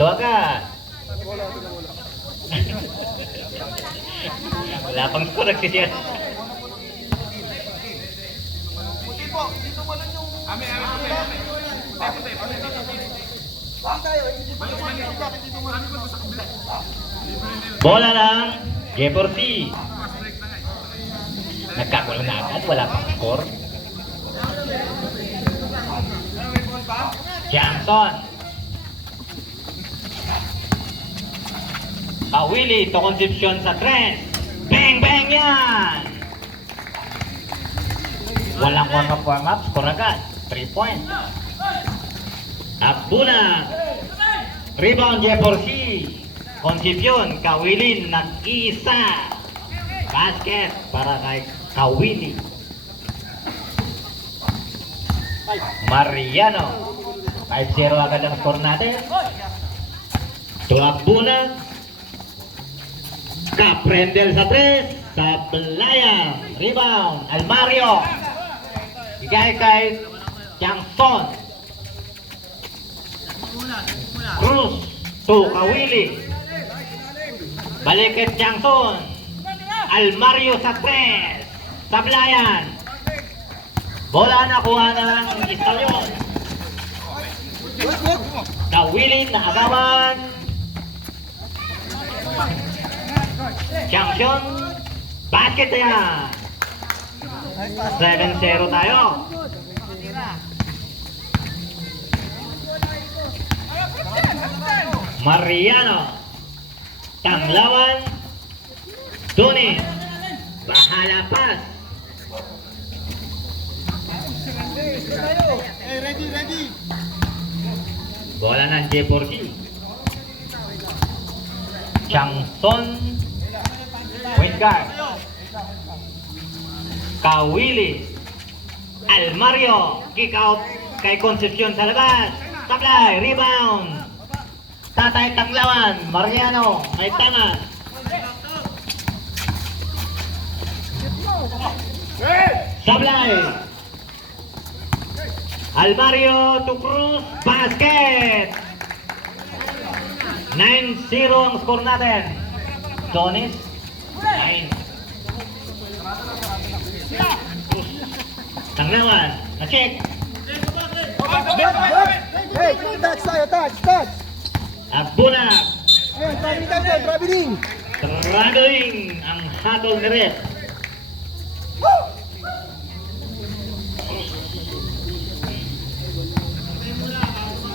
Dito agad. Wala pang score, nagsisiyas. Bola ng Jeopardy. Nagkagulo na agad, wala pang score. Johnson. Willie to Concepcion sa Trent. Bang bang yan! Walang warm up, score agad. 3 points. Abuna. Rebound Jeopardy. Concepcion, Kawilin nag-iisa. Basket para kay Kawili. Mariano. 5-0 agad ang score natin. To Abuna. Kaprendel sa 3. Sablayan. Rebound. Almario. Bigay kay Tiangson. Cruz. To Kawili. Balik kay Tiangson. Almario sa 3. Sablayan. Bola nakuha ng Istalyon. Kawili na agawan. Tiangson. Basket yan. 7-0 tayo. Mariano. Tanglawan. Tunis. Bahala pas. Ready. Bola ng Jeopardy. Tiangson. Point guard. Kawili. Almario. Kick out kay Concepcion sa labas. Sablay. Rebound. Tatay Tanglawan. Mariano. May tama. Sablay. Almario to Cruz. Basket. 9-0 ang score natin. Donis. 9. Tanglawan. Na-check. Hey, touch tayo, touch. Abuna. Ayun, traveling. Traveling ang hatol ni Red.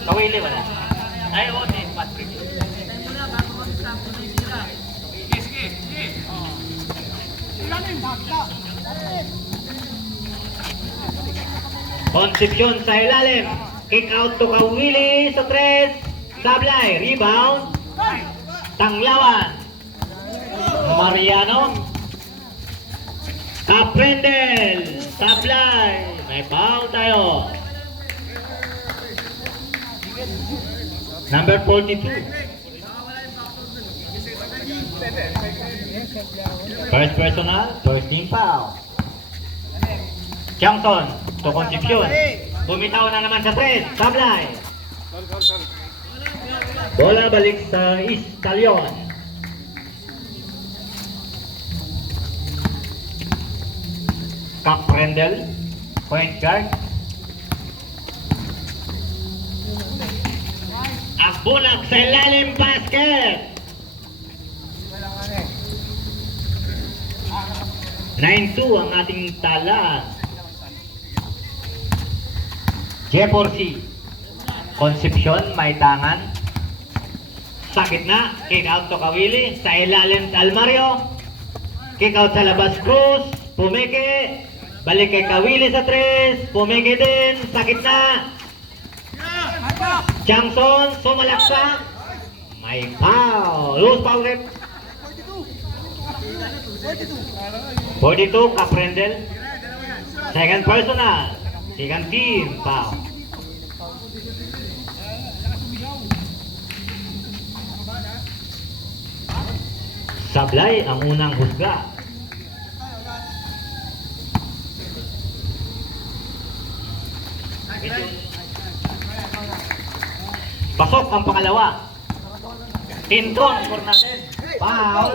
Kawili wala. Ay, oo, din. Patrick. Concepcion sa ilalim. Kick out to Kawili sa 3. Sablay. Rebound. Tanglawan. Mariano. Kaprendel. Sablay. May foul tayo. Number 42. First personal, first team foul. Tiangson to Concepcion. Bumitaw na naman sa 3. Sablay. Bola balik sa Istalyon. Kaprendel, point guard. Abunag sa ilalim, basket. 9-2 ang ating tala. Jeopardy. Concepcion, may tangan. Sa gitna, kick out to Kawili. Sa ilalim sa Almario. Kick out sa labas, Cruz. Pumiki. Balik kay Kawili sa 3. Pumiki din. Sa gitna. Tiangson, sumalaksak. May foul. Loose foul rep. 42, Kaprendel. Second personal. Second team foul. Sablay ang unang husga. Pasok ang pangalawa. Intro ang score natin. Foul.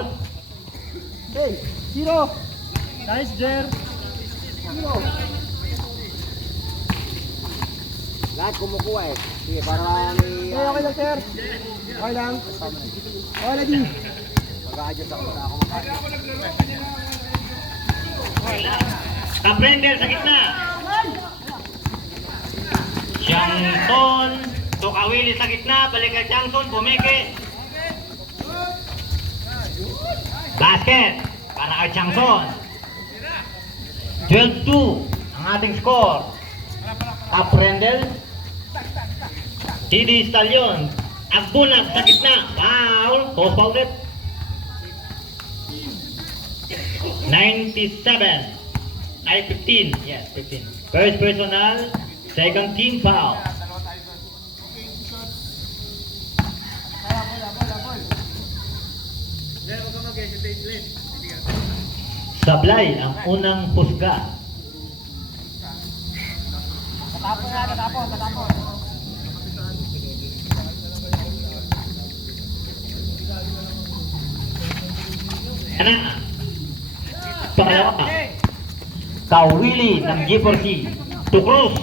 Hey, 0. Nice, Jer. 0. Lahat kumukuha eh. Sige, para may Okay, okay lang, sir. Okay lang. Okay, ready. mag-a-adjust ako sa ako. Kaprendel sa gitna. Changson. Tukawili sa gitna. Balik kay Changson. Bumiki. Basket. Para kay Changson. 12-2 ang ating score. Kaprendel. TD Stallion. Agbunag sa gitna. Foul. Post foul net. 97. Ay, 15. Yes, 15. First personal. Second team foul. Sablay ang unang pusga. Tatapon. Ana. Pangalawa. Kawili ng G4C. Tukrus.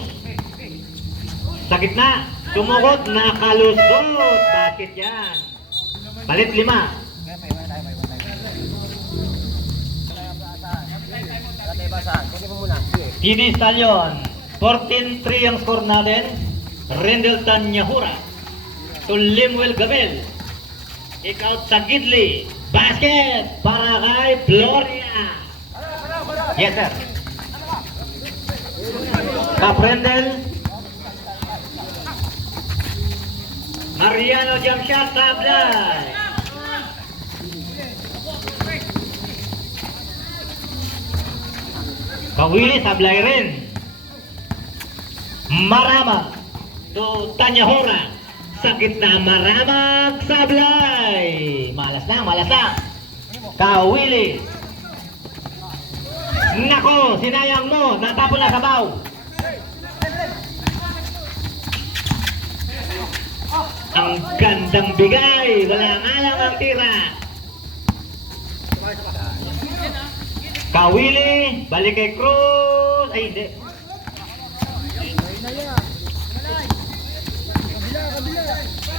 Sa gitna. Tumukot. Nakalusot. Basket yan. Palit 5. Sige mo muna. Sige. TD Stallion. 14-3 ang score natin. Rendel Tanyahura. To Limuel Gabel. Kick out sa Gidley. Basket para kay Gloria. Yes, sir. Kaprendel. Mariano Jamshad Sablay. Kawili Sablay rin. Maramag to Tanyahura. Sa gitna Maramag Sablay. Malas lang. Kawili. Nako, sinayang mo. Natapon na sa baw. Ang gandang bigay. Wala nga lang ang tira. Kawili. Balik kay Cruz. Ay, hindi.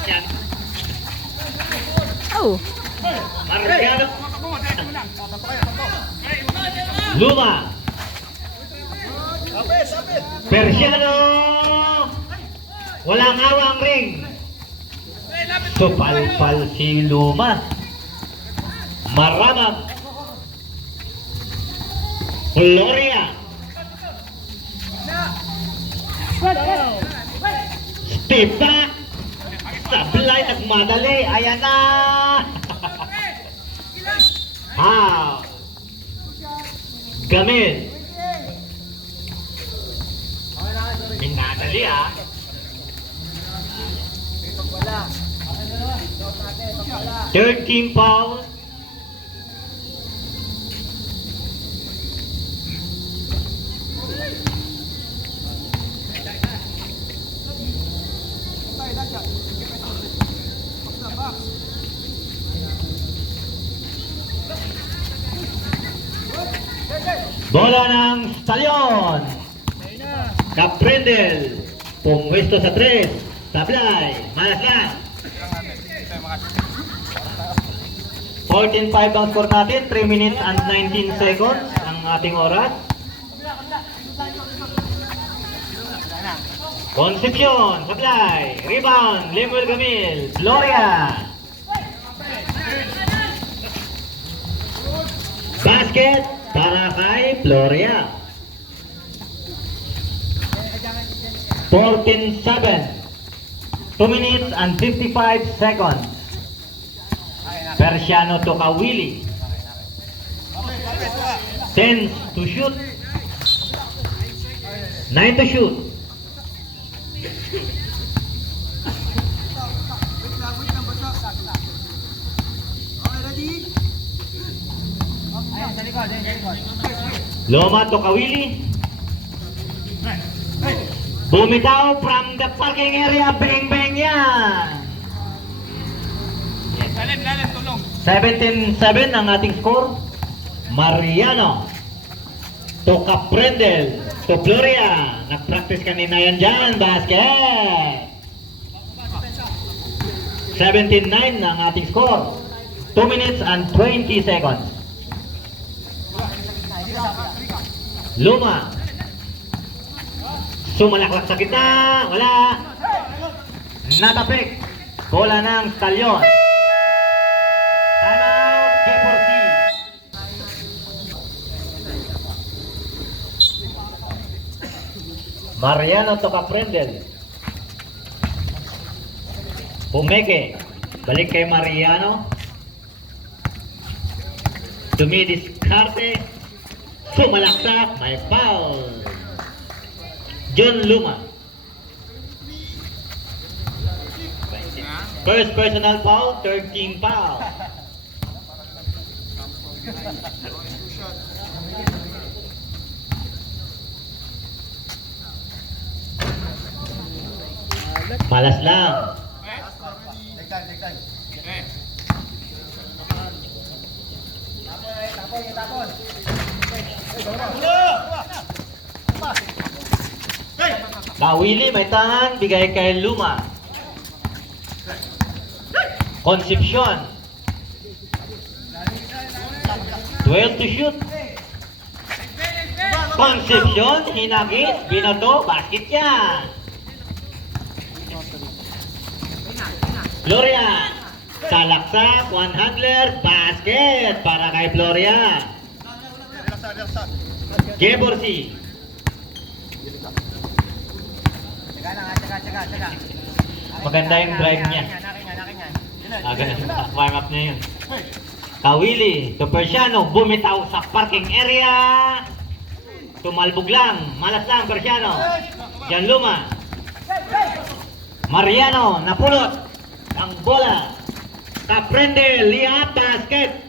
Yan. Oh, Marciano. Luma. Persiano. Walang awang ring. Supalpal si Luma. Maramag. Gloria. Step back. Sablay at madali. Ayan na. Ha. Gamit. Minadali ah. Third team foul. Bola ng Stallion. Kaprendel. Pumwesto sa 3. Sablay. Malas lang. 14-5 ang score natin. 3 minutes and 19 seconds ang ating oras. Concepcion. Sablay. Rebound. Lemuel Gamil. Gloria. Basket para kay Gloria. 14-7. 2 minutes and 55 seconds. Persiano to Kawili. 10 to shoot. 9 to shoot. Loma to Kawili. Bumitaw from the parking area. Bang bang yan. Lalim, tulong. 17-7 ang ating score. Mariano to Caprendel to Gloria. Nag-practice kanina yan dyan. Basket. 17-9 ang ating score. 2 minutes and 20 seconds. Luma. Sumalaklak sa gitna. Wala. Natapik. Bola ng Stalyon. Timeout. J4C. Mariano to Caprendel. Pumeke. Balik kay Mariano. Dumidiskarte. Sumalaksak. May foul. John Luma. First personal foul, third team foul. Malas lang. Kawili may tangan, bigay kay Luma. Concepcion. 12 to shoot. Concepcion, hinagis, binoto, basket yan. Gloria, salaksak, one handler, basket para kay Gloria. J4C. Maganda yung drive niya. Ganun. Warm up niya yun. Kawili to Persiano, bumitaw sa parking area. Tumalbog lang, malas lang Persiano. Jan Luma. Mariano, napulot ang bola. Caprendel, lihat basket.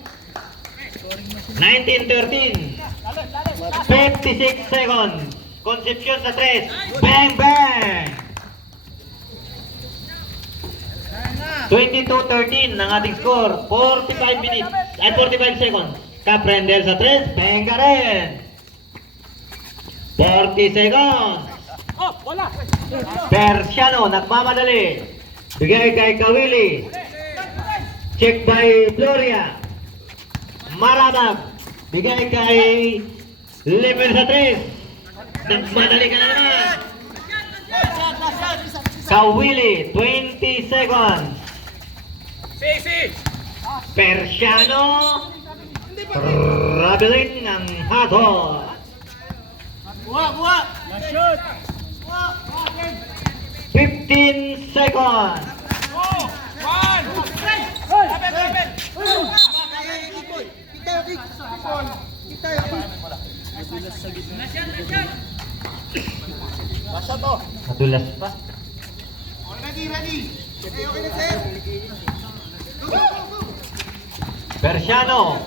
19-13. 56 seconds. Concepcion sa 3. Bang, bang! 22-13 ang ating score. 45 minutes. Ay, 45 seconds. Caprendel sa 3. Bang ka rin. 40 seconds. Oh, wala. Persiano, nagmamadali. Bigay kay Kawili. Check by Gloria. Maramag. Bigay kay Lemon sa 3. Nagmadali ka na naman. Kawili, 20 seconds. Persiano. Traveling ang hatol. Buha. Na-shoot. 15 seconds. Nadulas pa. Ready. Okay na, sir. Persiano.